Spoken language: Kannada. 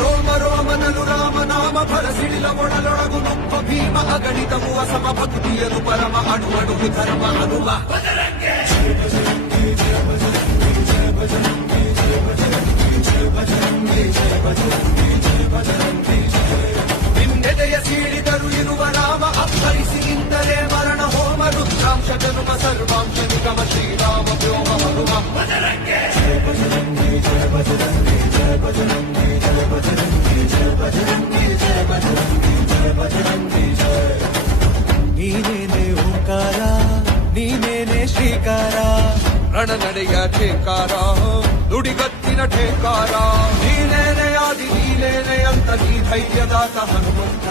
ರೋಮ ರೋಮನಲು ರಾಮನಾಮ ಭರಸಿಡಿಲ ಒಳಲೊಳಗು ನುಪ್ಪ ಭೀಮ ಅಗಣಿತಮುವ ಸಮ ಭಕ್ತಿಯಲು ಪರಮ ಅಣು ಅಣುಗು ಧರ್ಮ ಹನುಮ ನಿನ್ನೆದೆಯ ಸೀಳಿದರು ಇರುವ ರಾಮ ಅಪ್ಪರಿಸಿ ನಿಂದರೆ ಮರಣ ಹೋಮ ರುದ್ರಾಂಶ ಜನುಮ ಸರ್ವಾಂಶ ನಿಗಮ ಶ್ರೀರಾಮ ವ್ಯೋಮ ಹನುಮ ನೀನೇನೆ ಓಂಕಾರ ನೀನೇನೆ ಶ್ರೀಕಾರ ರಣನಡೆಯ ಠೇಕಾರ ನುಡಿಗತ್ತಿನ ಠೇಕಾರ ನೀನೇನೆ ಆದಿ ನೀನೇನೆ ಅಂತ ನೀ ಧೈರ್ಯದಾತ ಹನುಮಂತ